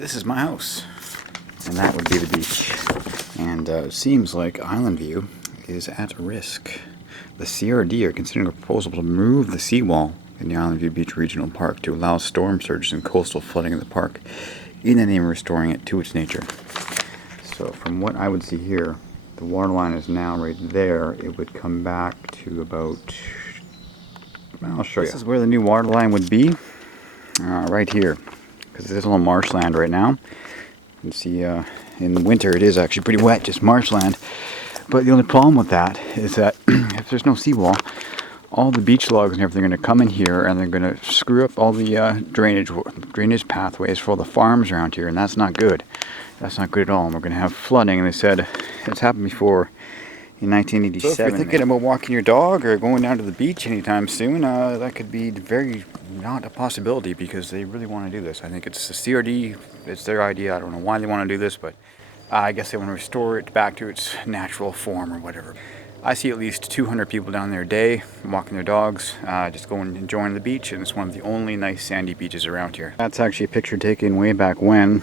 This is my house, and that would be the beach. And it seems like Island View is at risk. The CRD are considering a proposal to move the seawall in the Island View Beach Regional Park to allow storm surges and coastal flooding in the park in the name of restoring it to its nature. So from what I would see here, the water line is now right there. It would come back to about, I'll show you. This is where the new water line would be, right here. Because there's a little marshland right now. You can see in the winter it is actually pretty wet, just marshland. But the only problem with that is that if there's no seawall, all the beach logs and everything are going to come in here and they're going to screw up all the drainage pathways for all the farms around here, and that's not good. That's not good at all. And we're going to have flooding, and they said it's happened before in 1987. So if you're thinking about walking your dog or going down to the beach anytime soon, that could be very not a possibility because they really want to do this. I think it's the CRD, it's their idea. I don't know why they want to do this, but I guess they want to restore it back to its natural form or whatever. I see at least 200 people down there a day walking their dogs, just going and enjoying the beach, and it's one of the only nice sandy beaches around here. That's actually a picture taken way back when,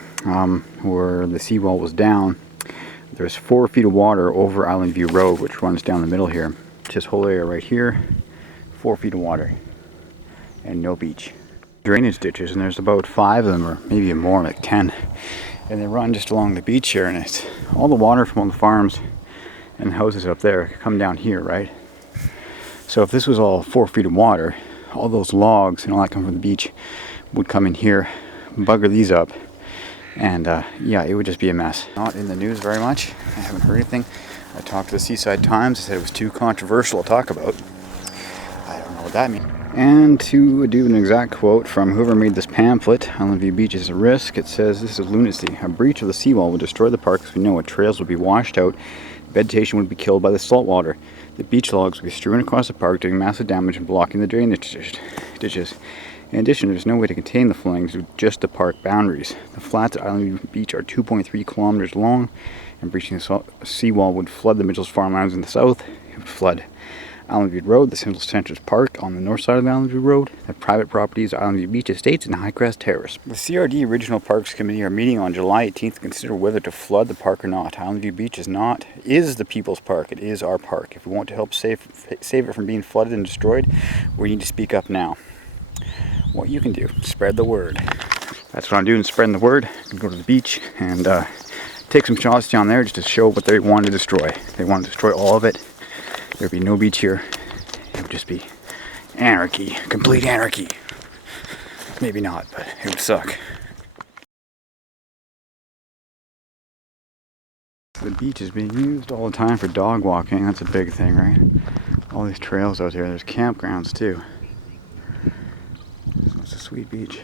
where the seawall was down. There's 4 feet of water over Island View Road, which runs down the middle here. This whole area right here, 4 feet of water and no beach. Drainage ditches, and there's about 5 of them, or maybe more, like 10. And they run just along the beach here, and it's all the water from all the farms and houses up there come down here, right? So if this was all 4 feet of water, all those logs and all that come from the beach would come in here, bugger these up, and yeah, it would just be a mess. Not in the news very much. I haven't heard anything. I talked to the Seaside Times. They said it was too controversial to talk about. I don't know what that means. And to do an exact quote from whoever made this pamphlet, Island View Beach is a risk, it says, "This is lunacy. A breach of the seawall would destroy the park as we know it. Trails would be washed out. Vegetation would be killed by the salt water. The beach logs would be strewn across the park, doing massive damage and blocking the drainage ditches. In addition, there's no way to contain the flooding to just the park boundaries. The flats at Island View Beach are 2.3 kilometers long, and breaching the seawall would flood the Mitchell's farmlands in the south. It would flood Island View Road, the Central Centers Park on the north side of the Island View Road, the private properties, Island View Beach Estates, and Highcrest Terrace." The CRD Regional Parks Committee are meeting on July 18th to consider whether to flood the park or not. Island View Beach is the people's park. It is our park. If we want to help save it from being flooded and destroyed, we need to speak up now. What you can do, spread the word. That's what I'm doing, spreading the word. I can go to the beach and take some shots down there just to show what they want to destroy. They want to destroy all of it. There'd be no beach here. It would just be anarchy, complete anarchy. Maybe not, but it would suck. The beach is being used all the time for dog walking. That's a big thing, right? All these trails out here. There's campgrounds too. So it's a sweet beach.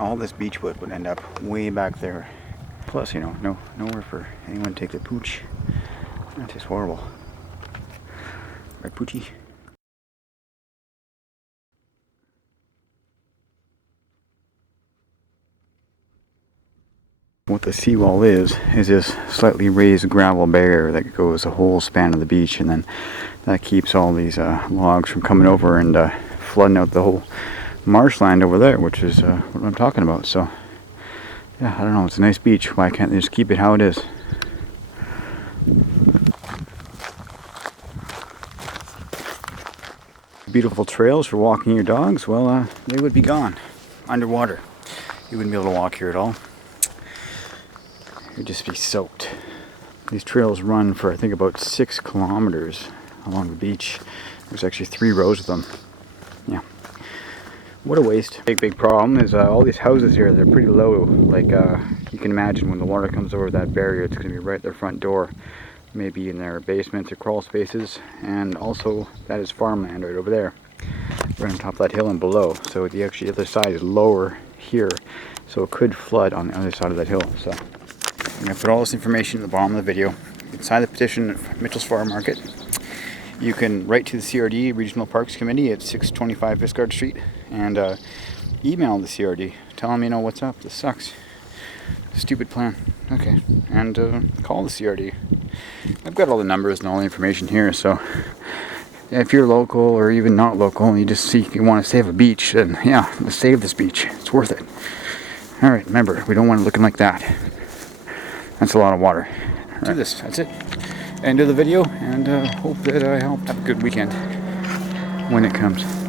All this beach wood would end up way back there. Plus, you know, nowhere for anyone to take their pooch. That tastes horrible. Right, Poochie? What the seawall is this slightly raised gravel barrier that goes the whole span of the beach, and then that keeps all these logs from coming over and flooding out the whole marshland over there, which is what I'm talking about. So yeah, I don't know, it's a nice beach. Why can't they just keep it how it is? Beautiful trails for walking your dogs, well, they would be gone underwater. You wouldn't be able to walk here at all. You'd just be soaked. These trails run for I think about 6 kilometers along the beach. There's actually 3 rows of them. Yeah. What a waste. Big problem is all these houses here, they're pretty low. Like you can imagine when the water comes over that barrier, it's going to be right at their front door. Maybe in their basements or crawl spaces. And also that is farmland right over there. Right on top of that hill and below. So the other side is lower here. So it could flood on the other side of that hill. So I'm going to put all this information at the bottom of the video. You can sign the petition at Mitchell's Farm Market. You can write to the CRD Regional Parks Committee at 625 Viscard Street and email the CRD. Tell them, what's up, this sucks. Stupid plan. Okay. And call the CRD. I've got all the numbers and all the information here, so if you're local or even not local and you want to save a beach, then yeah, let's save this beach. It's worth it. All right, remember, we don't want it looking like that. That's a lot of water. Do this. That's it. End of the video, and hope that I helped. Have a good weekend when it comes.